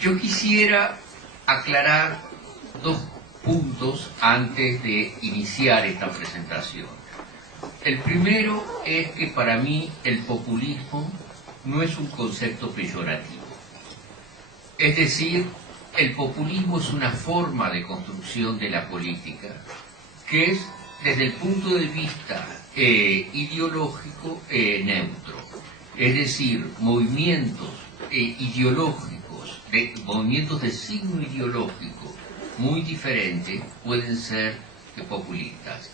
Yo quisiera aclarar dos puntos antes de iniciar esta presentación. El primero es que para mí el populismo no es un concepto peyorativo. Es decir, el populismo es una forma de construcción de la política que es, desde el punto de vista ideológico, neutro. Es decir, movimientos ideológicos, movimientos de signo ideológico muy diferentes pueden ser populistas.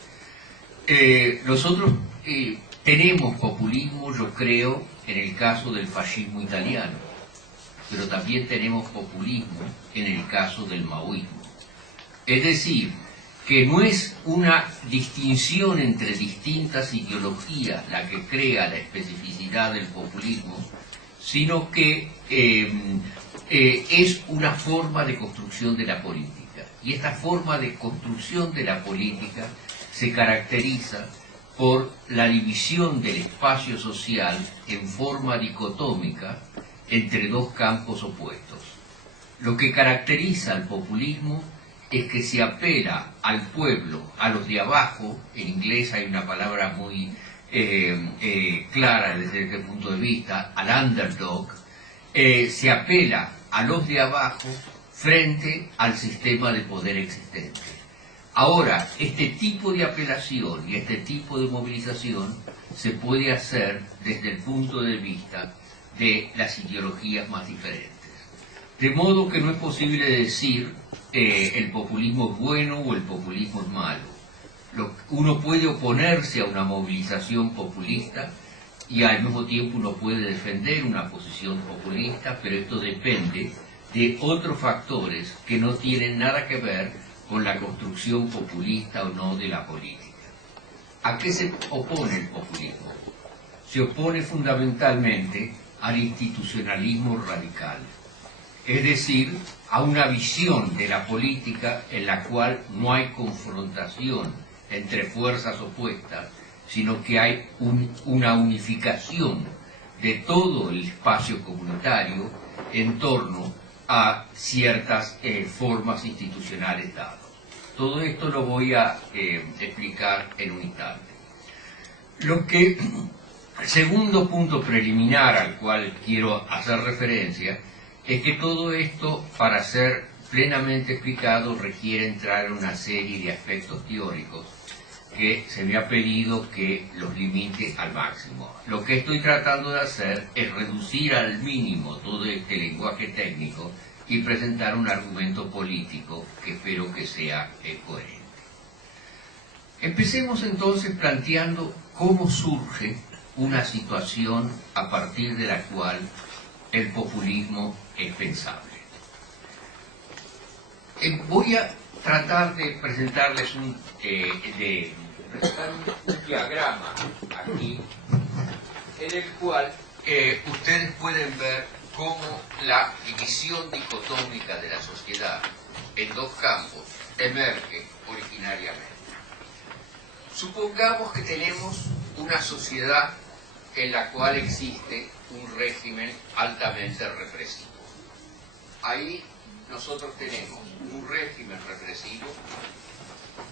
Nosotros tenemos populismo, yo creo, en el caso del fascismo italiano, pero también tenemos populismo en el caso del maoísmo. Es decir, que no es una distinción entre distintas ideologías la que crea la especificidad del populismo, sino que es una forma de construcción de la política. Y esta forma de construcción de la política se caracteriza por la división del espacio social en forma dicotómica entre dos campos opuestos. Lo que caracteriza al populismo es que se apela al pueblo, a los de abajo. En inglés hay una palabra muy clara desde este punto de vista, al underdog. Se apela a los de abajo frente al sistema de poder existente. Ahora, este tipo de apelación y este tipo de movilización se puede hacer desde el punto de vista de las ideologías más diferentes. De modo que no es posible decir el populismo es bueno o el populismo es malo. Uno puede oponerse a una movilización populista y al mismo tiempo uno puede defender una posición populista, pero esto depende de otros factores que no tienen nada que ver con la construcción populista o no de la política. ¿A qué se opone el populismo? Se opone fundamentalmente al institucionalismo radical, es decir, a una visión de la política en la cual no hay confrontación entre fuerzas opuestas, sino que hay una unificación de todo el espacio comunitario en torno a ciertas formas institucionales dadas. Todo esto lo voy a explicar en un instante. El segundo punto preliminar al cual quiero hacer referencia es que todo esto, para ser plenamente explicado, requiere entrar en una serie de aspectos teóricos que se me ha pedido que los limite al máximo. Lo que estoy tratando de hacer es reducir al mínimo todo este lenguaje técnico y presentar un argumento político que espero que sea coherente. Empecemos entonces planteando cómo surge una situación a partir de la cual el populismo es pensable. Voy a tratar de presentarles un diagrama aquí, en el cual ustedes pueden ver cómo la división dicotómica de la sociedad en dos campos emerge originariamente. Supongamos que tenemos una sociedad en la cual existe un régimen altamente represivo. Ahí nosotros tenemos un régimen represivo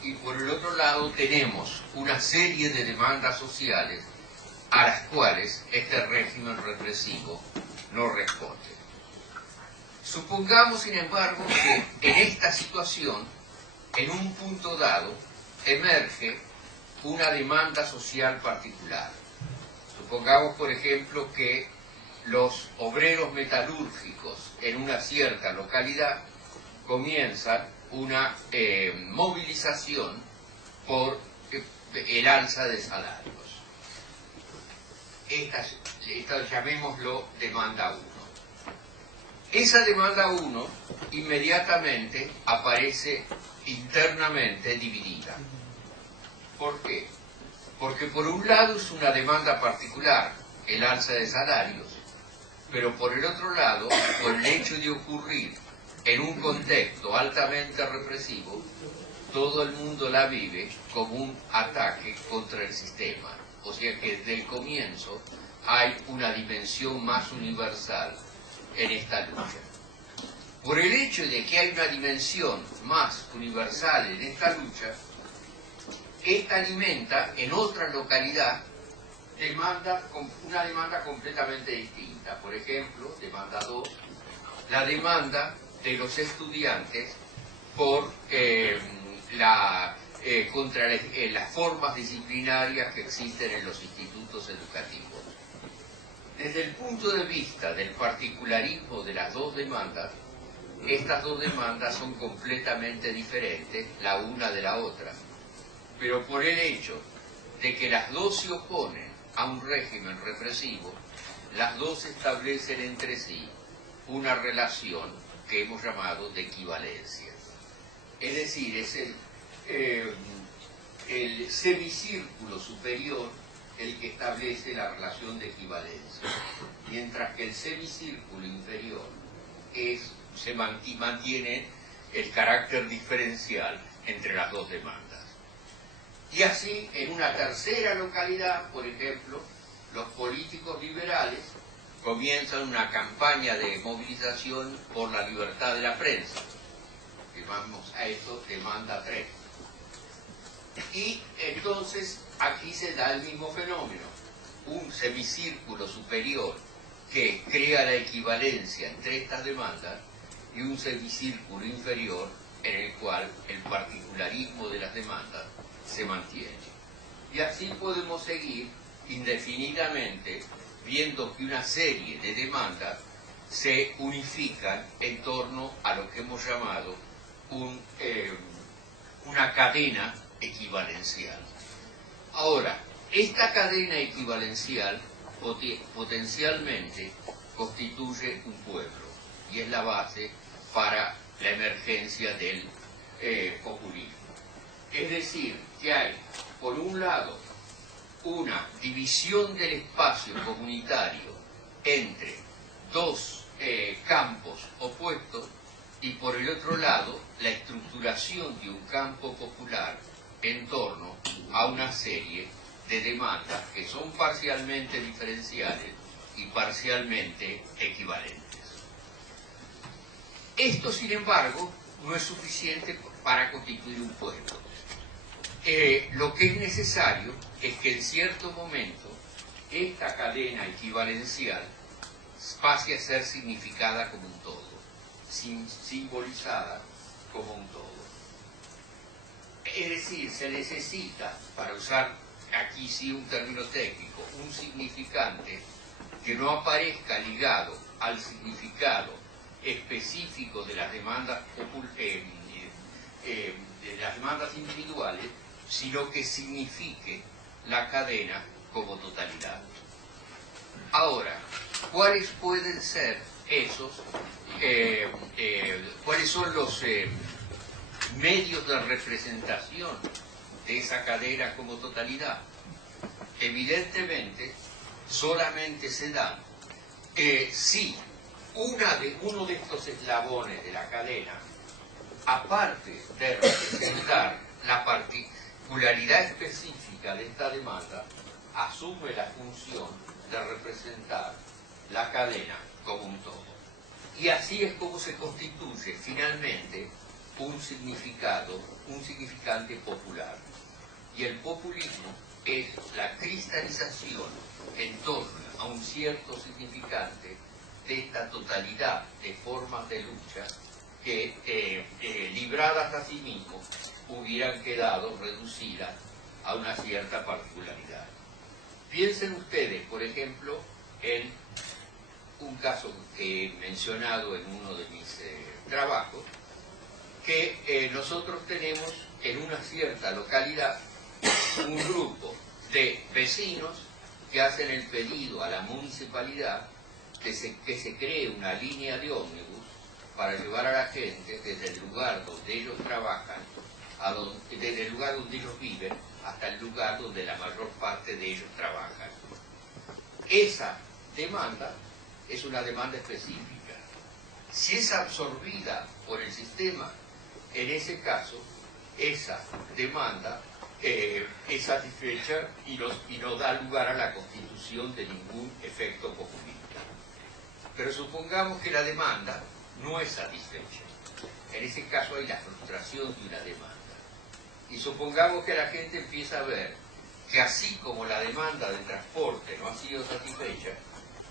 y por el otro lado tenemos una serie de demandas sociales a las cuales este régimen represivo no responde. Supongamos, sin embargo, que en esta situación, en un punto dado, emerge una demanda social particular. Supongamos, por ejemplo, que los obreros metalúrgicos en una cierta localidad comienzan una movilización por el alza de salarios. Esta llamémoslo demanda 1. Esa demanda 1 inmediatamente aparece internamente dividida. ¿Por qué? Porque por un lado es una demanda particular, el alza de salarios, pero por el otro lado, por el hecho de ocurrir en un contexto altamente represivo, todo el mundo la vive como un ataque contra el sistema. O sea que desde el comienzo hay una dimensión más universal en esta lucha. Por el hecho de que hay una dimensión más universal en esta lucha, esta alimenta en otra localidad una demanda completamente distinta. Por ejemplo, demanda 2, la demanda de los estudiantes por contra las formas disciplinarias que existen en los institutos educativos. Desde el punto de vista del particularismo de las dos demandas, estas dos demandas son completamente diferentes la una de la otra, pero por el hecho de que las dos se oponen a un régimen represivo, las dos establecen entre sí una relación que hemos llamado de equivalencia. Es decir, es el semicírculo superior el que establece la relación de equivalencia, mientras que el semicírculo inferior se mantiene el carácter diferencial entre las dos demandas. Y así, en una tercera localidad, por ejemplo, los políticos liberales comienzan una campaña de movilización por la libertad de la prensa. Llamamos a esto demanda 3. Y entonces aquí se da el mismo fenómeno, un semicírculo superior que crea la equivalencia entre estas demandas y un semicírculo inferior en el cual el particularismo de las demandas se mantiene. Y así podemos seguir indefinidamente viendo que una serie de demandas se unifican en torno a lo que hemos llamado una cadena equivalencial. Ahora, esta cadena equivalencial potencialmente constituye un pueblo y es la base para la emergencia del populismo. Es decir, que hay, por un lado, una división del espacio comunitario entre dos campos opuestos y por el otro lado, la estructuración de un campo popular en torno a una serie de demandas que son parcialmente diferenciales y parcialmente equivalentes. Esto, sin embargo, no es suficiente para constituir un pueblo. Lo que es necesario es que en cierto momento esta cadena equivalencial pase a ser significada como un todo, simbolizada como un todo. Es decir, se necesita, para usar aquí sí un término técnico, un significante que no aparezca ligado al significado específico de las demandas individuales, sino que signifique la cadena como totalidad. Ahora, ¿cuáles pueden ser cuáles son los medios de representación de esa cadena como totalidad? Evidentemente, solamente se dan si uno de estos eslabones de la cadena, aparte de representar la particularidad específica de esta demanda, asume la función de representar la cadena como un todo. Y así es como se constituye finalmente un significante popular. Y el populismo es la cristalización en torno a un cierto significante de esta totalidad de formas de lucha que, libradas a sí mismos, hubieran quedado reducidas a una cierta particularidad. Piensen ustedes, por ejemplo, en un caso que he mencionado en uno de mis trabajos, que nosotros tenemos en una cierta localidad un grupo de vecinos que hacen el pedido a la municipalidad que se cree una línea de ómnibus para llevar a la gente desde el lugar donde ellos trabajan, desde el lugar donde ellos viven, hasta el lugar donde la mayor parte de ellos trabajan. Esa demanda es una demanda específica. Si es absorbida por el sistema, en ese caso, esa demanda es satisfecha y no da lugar a la constitución de ningún efecto populista. Pero supongamos que la demanda no es satisfecha. En ese caso hay la frustración de una demanda. Y supongamos que la gente empieza a ver que así como la demanda de transporte no ha sido satisfecha,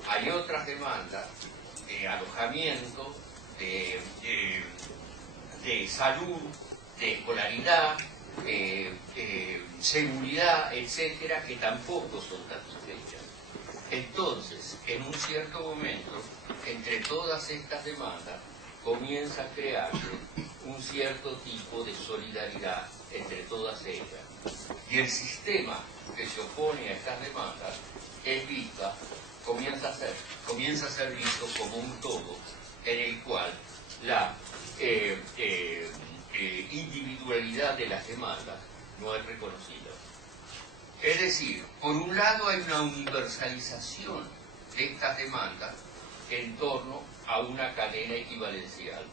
hay otras demandas de alojamiento, de salud, de escolaridad, seguridad, etcétera, que tampoco son satisfechas. Entonces, en un cierto momento, entre todas estas demandas, comienza a crearse un cierto tipo de solidaridad entre todas ellas. Y el sistema que se opone a estas demandas es vista, comienza a ser visto como un todo en el cual la individualidad de las demandas no es reconocida. Es decir, por un lado hay una universalización de estas demandas en torno a una cadena equivalencial.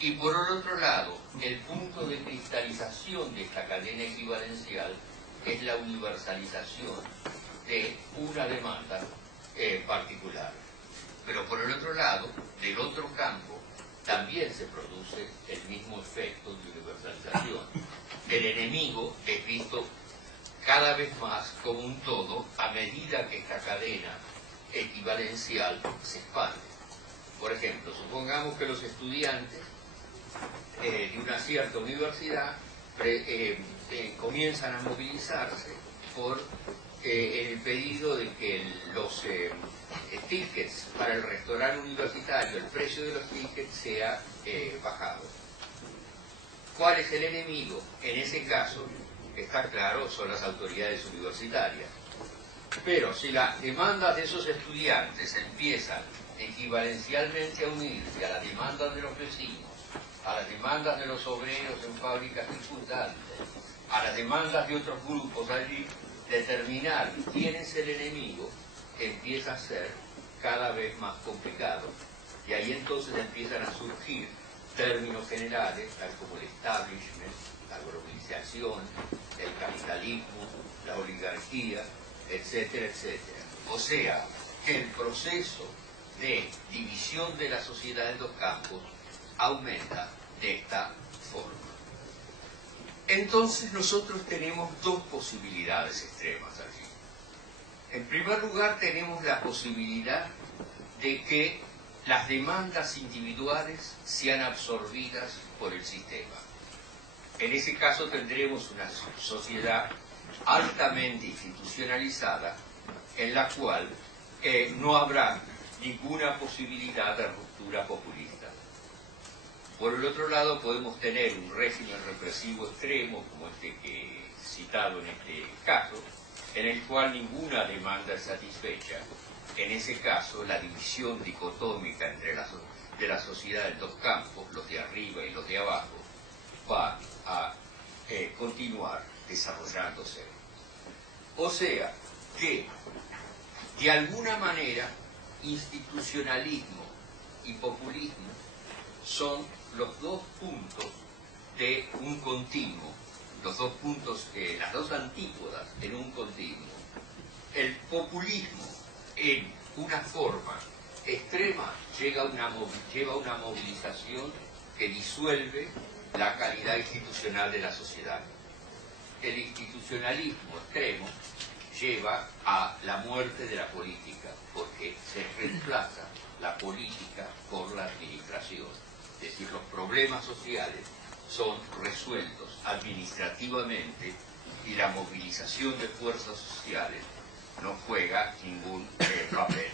Y por el otro lado, el punto de cristalización de esta cadena equivalencial es la universalización de una demanda particular. Pero por el otro lado, del otro campo, también se produce el mismo efecto de universalización. El enemigo es visto cada vez más como un todo a medida que esta cadena equivalencial se expande. Por ejemplo, supongamos que los estudiantes de una cierta universidad comienzan a movilizarse por el pedido de que los tickets para el restaurante universitario, el precio de los tickets sea bajado. ¿Cuál es el enemigo? En ese caso, está claro, son las autoridades universitarias. Pero si las demandas de esos estudiantes empiezan equivalencialmente a unirse a las demandas de los vecinos, a las demandas de los obreros en fábricas circundantes, a las demandas de otros grupos allí, determinar quién es el enemigo empieza a ser cada vez más complicado. Y ahí entonces empiezan a surgir términos generales, tal como el establishment, la globalización, el capitalismo, la oligarquía, etcétera, etcétera. O sea, que el proceso de división de la sociedad en dos campos aumenta de esta forma. Entonces nosotros tenemos dos posibilidades extremas allí. En primer lugar tenemos la posibilidad de que las demandas individuales sean absorbidas por el sistema. En ese caso tendremos una sociedad altamente institucionalizada en la cual no habrá ninguna posibilidad de ruptura populista. Por el otro lado podemos tener un régimen represivo extremo como este que he citado en este caso, en el cual ninguna demanda es satisfecha. En ese caso la división dicotómica entre de la sociedad en dos campos, los de arriba y los de abajo, va a continuar desarrollándose. O sea que de alguna manera institucionalismo y populismo son los dos puntos de un continuo, los dos puntos, las dos antípodas en un continuo. El populismo en una forma extrema lleva una movilización que disuelve la calidad institucional de la sociedad. El institucionalismo extremo lleva a la muerte de la política, porque se reemplaza la política por la administración. Es decir, los problemas sociales son resueltos administrativamente y la movilización de fuerzas sociales no juega ningún papel.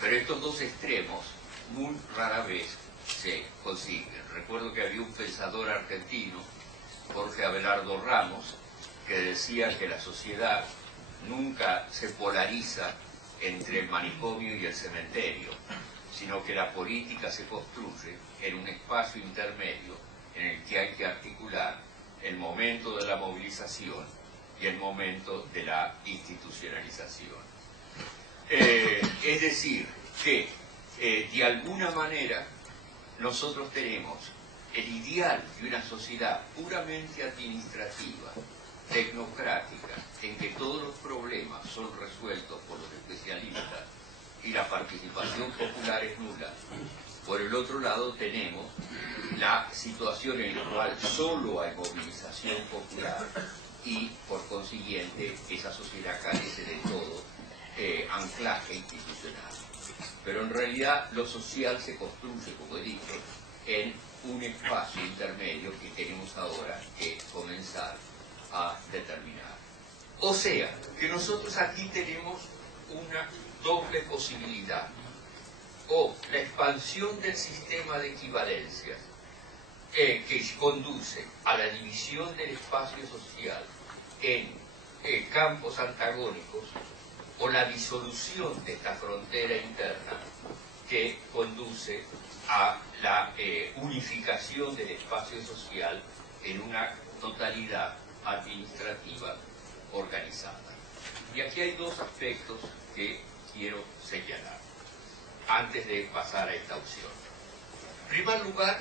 Pero estos dos extremos muy rara vez se consiguen. Recuerdo que había un pensador argentino, Jorge Abelardo Ramos, que decía que la sociedad nunca se polariza entre el manicomio y el cementerio, sino que la política se construye en un espacio intermedio en el que hay que articular el momento de la movilización y el momento de la institucionalización. Es decir, que de alguna manera nosotros tenemos el ideal de una sociedad puramente administrativa, tecnocrática, en que todos los problemas son resueltos por los especialistas y la participación popular es nula. Por el otro lado tenemos la situación en la cual solo hay movilización popular y por consiguiente esa sociedad carece de todo anclaje institucional. Pero en realidad lo social se construye, como he dicho, en un espacio intermedio que tenemos ahora que comenzar a determinar. O sea, que nosotros aquí tenemos una doble posibilidad: o la expansión del sistema de equivalencias que conduce a la división del espacio social en campos antagónicos, o la disolución de esta frontera interna que conduce a la unificación del espacio social en una totalidad administrativa organizada. Y aquí hay dos aspectos que quiero señalar antes de pasar a esta opción. En primer lugar,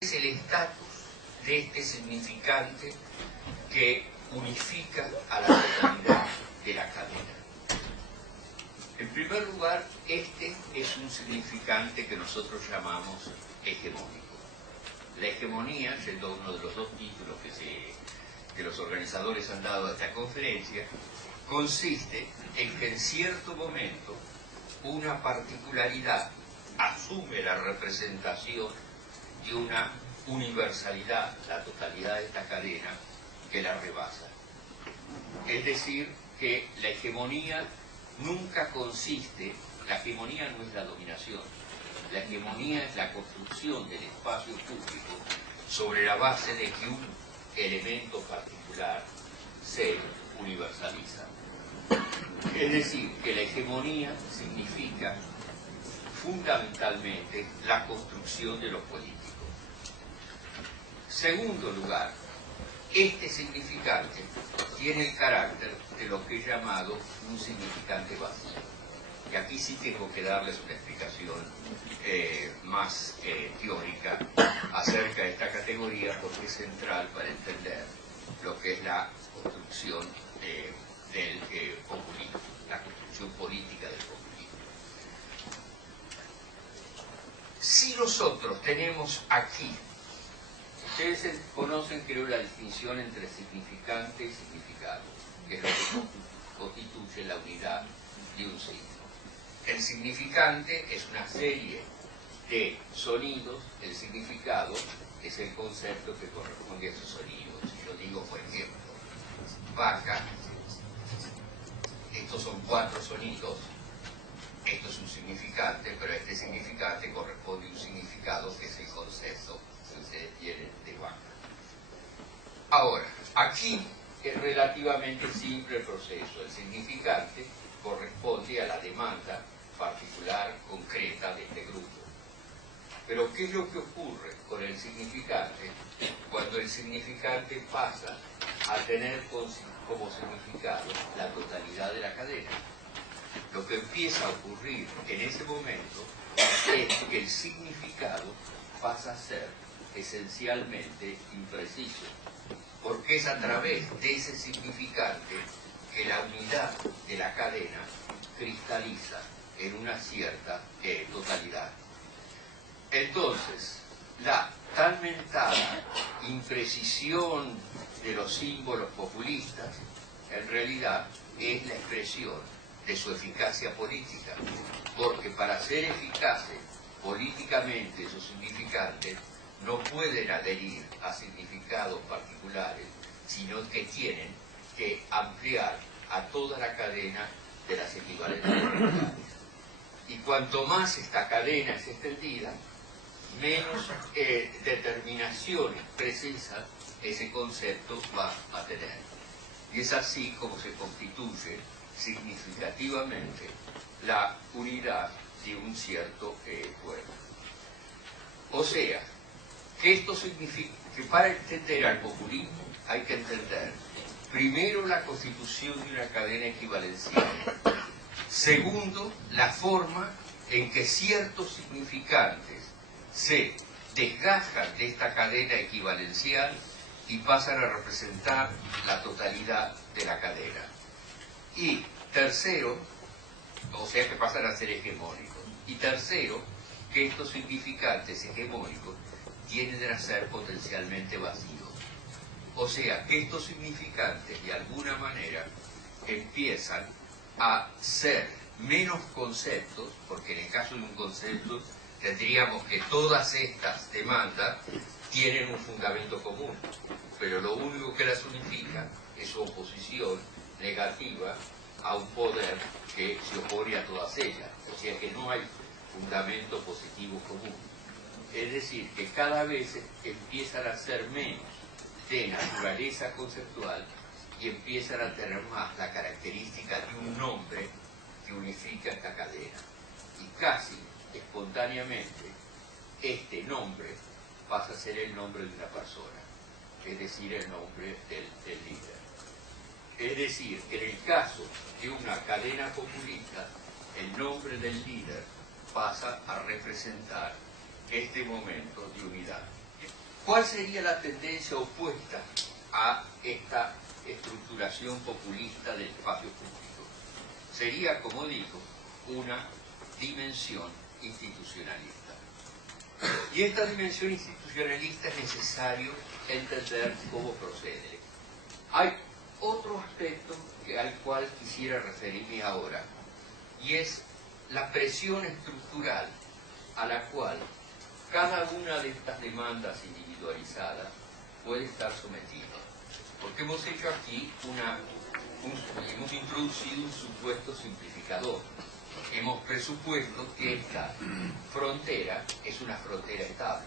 es el estatus de este significante que unifica a la totalidad de la cadena. En primer lugar, este es un significante que nosotros llamamos hegemónico. La hegemonía, siendo uno de los dos títulos que los organizadores han dado a esta conferencia, consiste en que en cierto momento una particularidad asume la representación de una universalidad, la totalidad de esta cadena, que la rebasa. Es decir, que la hegemonía nunca consiste, la hegemonía no es la dominación, la hegemonía es la construcción del espacio público sobre la base de que un elemento particular se universaliza. Es decir, que la hegemonía significa fundamentalmente la construcción de lo político. Segundo lugar, este significante tiene el carácter de lo que he llamado un significante vacío. Y aquí sí tengo que darles una explicación más teórica acerca de esta categoría, porque es central para entender lo que es la construcción del populismo, la construcción política del populismo. Si nosotros tenemos aquí, ustedes conocen, creo, la distinción entre significante y significado, que es lo que constituye la unidad de un signo. El significante es una serie de sonidos, el significado es el concepto que corresponde a esos sonidos. Si yo digo, por ejemplo, vaca, estos son 4 sonidos, esto es un significante, pero este significante corresponde a un significado que es el concepto que ustedes tienen de vaca. Ahora, aquí es relativamente simple el proceso. El significante corresponde a la demanda particular, concreta de este grupo. Pero ¿qué es lo que ocurre con el significante cuando el significante pasa a tener como significado la totalidad de la cadena? Lo que empieza a ocurrir en ese momento es que el significado pasa a ser esencialmente impreciso, porque es a través de ese significante que la unidad de la cadena cristaliza en una cierta totalidad. Entonces, la tan mentada imprecisión de los símbolos populistas en realidad es la expresión de su eficacia política, porque para ser eficaces políticamente esos significantes no pueden adherir a significados particulares, sino que tienen que ampliar a toda la cadena de las equivalencias particulares. Y cuanto más esta cadena es extendida, menos determinaciones precisas ese concepto va a tener. Y es así como se constituye significativamente la unidad de un cierto pueblo. O sea, que esto significa que para entender al populismo hay que entender primero la constitución de una cadena equivalencial, segundo, la forma en que ciertos significantes se desgajan de esta cadena equivalencial y pasan a representar la totalidad de la cadena. Y tercero, o sea que pasan a ser hegemónicos. Y tercero, que estos significantes hegemónicos tienden a ser potencialmente vacíos. O sea, que estos significantes de alguna manera empiezan a ser menos conceptos, porque en el caso de un concepto tendríamos que todas estas demandas tienen un fundamento común, pero lo único que las unifica es su oposición negativa a un poder que se opone a todas ellas, o sea que no hay fundamento positivo común. Es decir, que cada vez empiezan a ser menos de naturaleza conceptual y empiezan a tener más la característica de un nombre que unifica esta cadena. Y casi espontáneamente este nombre pasa a ser el nombre de una persona, es decir, el nombre del líder. Es decir, que en el caso de una cadena populista, el nombre del líder pasa a representar este momento de unidad. ¿Cuál sería la tendencia opuesta a esta estructuración populista del espacio público? Sería, como digo, una dimensión institucionalista. Y esta dimensión institucionalista es necesario entender cómo procede. Hay otro aspecto al cual quisiera referirme ahora, y es la presión estructural a la cual cada una de estas demandas individualizadas puede estar sometida. Porque hemos hecho aquí hemos introducido un supuesto simplificador. Hemos presupuesto que esta frontera es una frontera estable.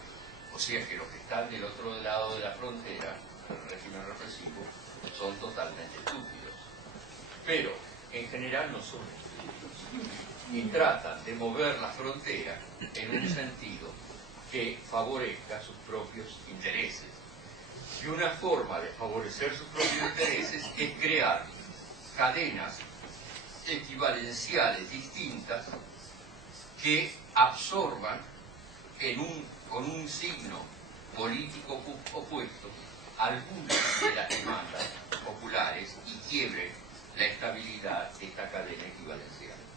O sea que los que están del otro lado de la frontera, el régimen represivo, son totalmente estúpidos. Pero en general no son estúpidos. Y tratan de mover la frontera en un sentido que favorezca sus propios intereses. Y una forma de favorecer sus propios intereses es crear cadenas equivalenciales distintas que absorban con un signo político opuesto algunas de las demandas populares y quiebren la estabilidad de esta cadena equivalencial.